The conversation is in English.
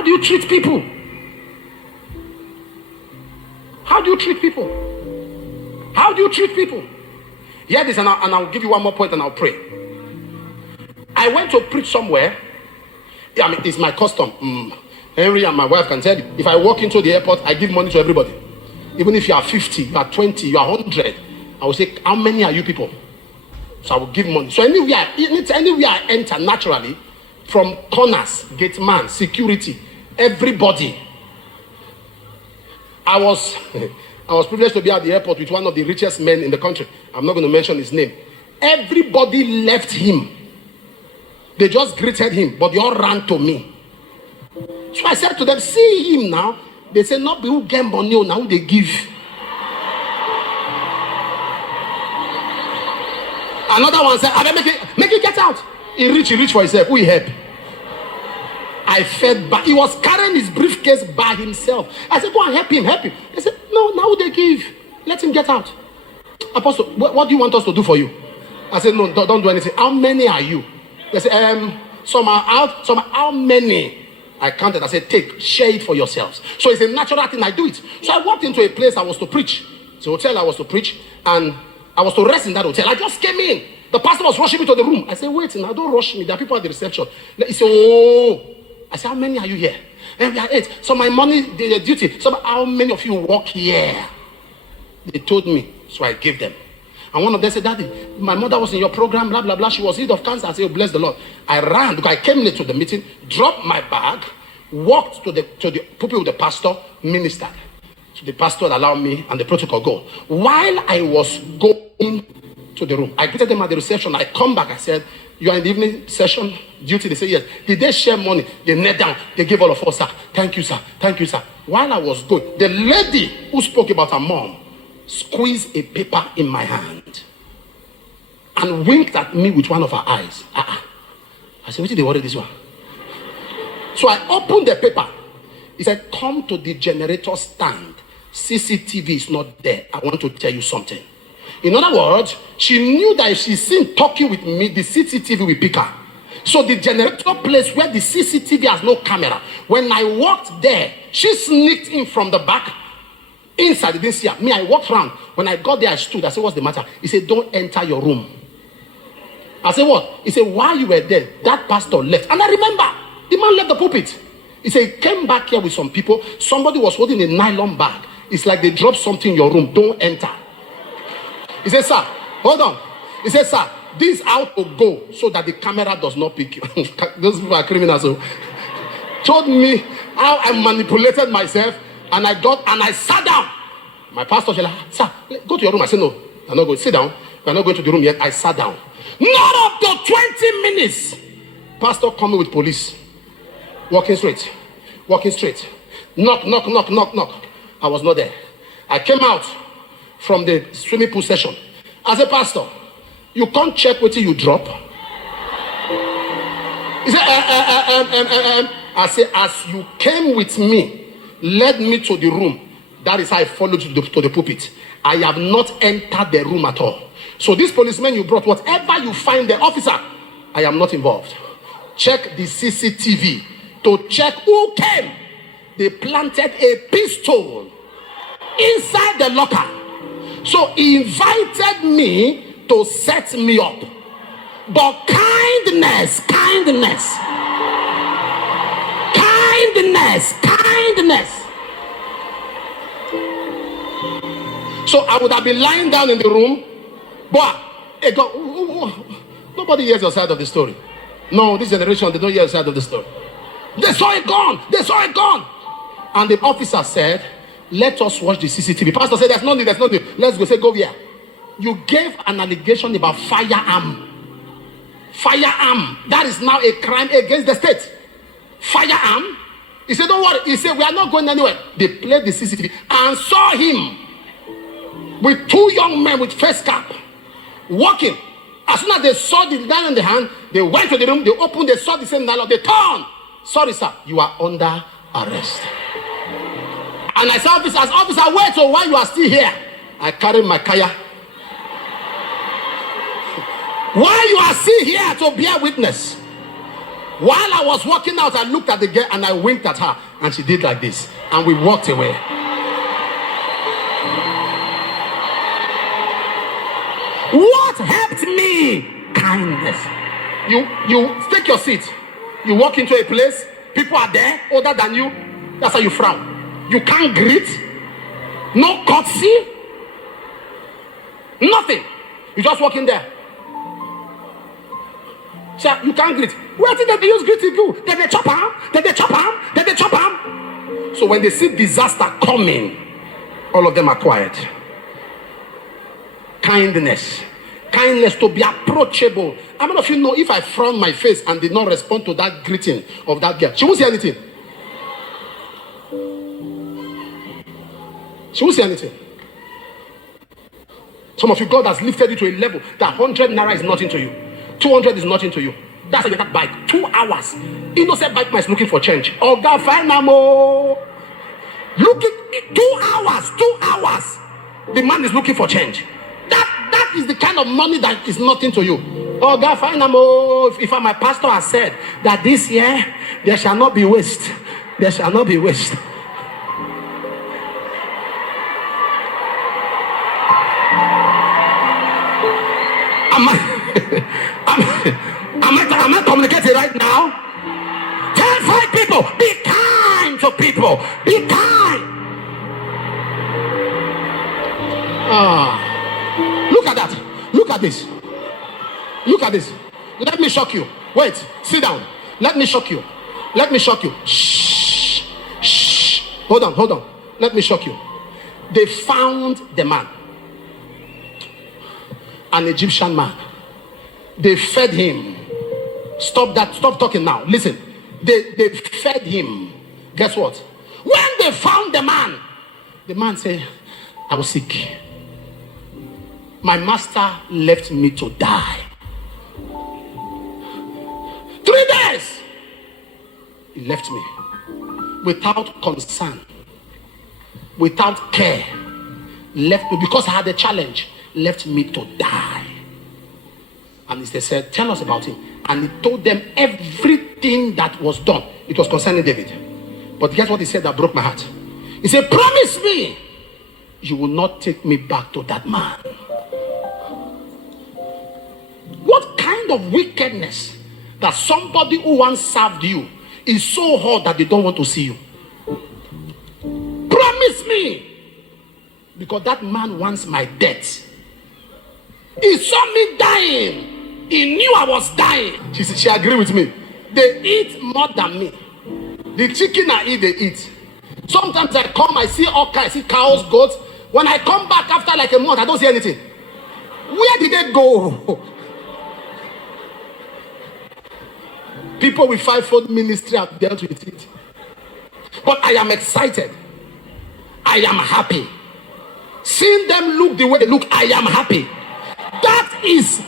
How do you treat people? How do you treat people? How do you treat people? Hear this, and I'll give you one more point and I'll pray. I went to preach somewhere. I mean, it's my custom. Henry and my wife can tell you. If I walk into the airport, I give money to everybody. Even if you are 50, you are 20, you are 100, I will say, how many are you people? So I will give money. So anywhere I enter naturally, from corners, gate man, security, everybody. I was privileged to be at the airport with one of the richest men in the country. I'm not going to mention his name. Everybody left him. They just greeted him, but they all ran to me. So I said to them, see him now. They said, not who get money, now they give. Another one said, make it get out. He reached for himself. Who he help? I fed back. He was carrying his briefcase by himself. I said, go and help him. They said, no, now they give. Let him get out. Apostle, what do you want us to do for you? I said, no, don't do anything. How many are you? They said, some are out, some are how many? I counted. I said, share it for yourselves. So it's a natural thing. I do it. So I walked into a place I was to preach. It's a hotel I was to preach, and I was to rest in that hotel. I just came in. The pastor was rushing me to the room. I said, wait, now don't rush me. There are people at the reception. He said, oh. I said, how many are you here? And we are 8. So my money, the duty. So how many of you work here? They told me. So I gave them. And one of them said, Daddy, my mother was in your program, blah, blah, blah. She was healed of cancer. I said, oh, bless the Lord. I ran because I came late to the meeting, dropped my bag, walked to the pulpit with the pastor, ministered. So the pastor allowed me and the protocol go. While I was going to the room, I greeted them at the reception. I come back. I said, you are in the evening session duty? They said, yes. Did they share money? They knelt down. They gave all of us, sir. Thank you, sir. Thank you, sir. While I was going, the lady who spoke about her mom squeezed a paper in my hand and winked at me with one of her eyes. I said, what did they worry this one? So I opened the paper. He said, come to the generator stand. CCTV is not there. I want to tell you something. In other words, she knew that if she's seen talking with me, the CCTV will pick her. So the generator place where the CCTV has no camera. When I walked there, she sneaked in from the back. Inside, they didn't see her. Me, I walked around. When I got there, I stood. I said, what's the matter? He said, don't enter your room. I said, what? He said, while you were there, that pastor left. And I remember, the man left the pulpit. He said, he came back here with some people. Somebody was holding a nylon bag. It's like they dropped something in your room. Don't enter. He said, sir, hold on. He said, sir, this out to go so that the camera does not pick you. Those people are criminals. So told me how I manipulated myself, and I sat down. My pastor said, sir, go to your room. I said, no, I'm not going. Sit down. We're not going to the room yet. I sat down. Not up to 20 minutes. Pastor coming with police. Walking straight. Knock. I was not there. I came out from the swimming pool session. As a pastor, you can't check what you drop. He said, I said, as you came with me, led me to the room. That is how I followed you to the pulpit. I have not entered the room at all. So this policeman you brought, whatever you find the officer, I am not involved. Check the CCTV to check who came. They planted a pistol inside the locker. So he invited me to set me up. But kindness. So I would have been lying down in the room, but nobody hears your side of the story. No, this generation, they don't hear your side of the story. They saw it gone. And the officer said, let us watch the CCTV. Pastor said, there's no need. Let's go. Say, go here. You gave an allegation about firearm. That is now a crime against the state. Firearm. He said, don't worry. He said, we are not going anywhere. They played the CCTV and saw him with 2 young men with face cap walking. As soon as they saw the nylon in the hand, they went to the room, they opened, they saw the same nylon, they turned. Sorry, sir, you are under arrest. And I said, officer, wait, so while you are still here, I carried my kaya. While you are still here to bear witness, While I was walking out, I looked at the girl and I winked at her, and she did like this, and we walked away. What helped me? Kindness. You take your seat. You walk into a place, people are there older than you. That's how you frown. You can't greet. No courtesy. Nothing. You just walk in there. So you can't greet. Where did they use greeting do? Did they chop arm? Did they chop arm? Did they chop arm? So when they see disaster coming, all of them are quiet. Kindness. Kindness, to be approachable. How many of you know if I frown my face and did not respond to that greeting of that girl, she won't say anything? She won't say anything. Some of you, God has lifted you to a level that 100 naira is nothing to you. 200 is nothing to you. That's why you that bike. 2 hours. Innocent bike man is looking for change. Oh, God, find more. Looking 2 hours. 2 hours. The man is looking for change. That is the kind of money that is nothing to you. Oh, God, find more. If my pastor has said that this year there shall not be waste. There shall not be waste. Am I communicating right now? Tell 5 people, be kind to people. Be kind. Look at that. Look at this. Look at this. Let me shock you. Wait, sit down. Let me shock you. Let me shock you. Shh. Shh. Hold on. Let me shock you. They found the man. An Egyptian man. They fed him. Stop that. Stop talking now. Listen. They fed him. Guess what? When they found the man said, I was sick. My master left me to die. 3 days. He left me. Without concern. Without care. Left me because I had a challenge. Left me to die. And they said, tell us about him. And he told them everything that was done. It was concerning David. But guess what he said that broke my heart? He said, promise me you will not take me back to that man. What kind of wickedness that somebody who once served you is so hot that they don't want to see you? Promise me. Because that man wants my death. He saw me dying. He knew I was dying. She agreed with me. They eat more than me. The chicken I eat, they eat. Sometimes I come, I see all kinds, I see cows, goats. When I come back after like a month, I don't see anything. Where did they go? People with 5-fold ministry have dealt with it. But I am excited. I am happy. Seeing them look the way they look, I am happy. That is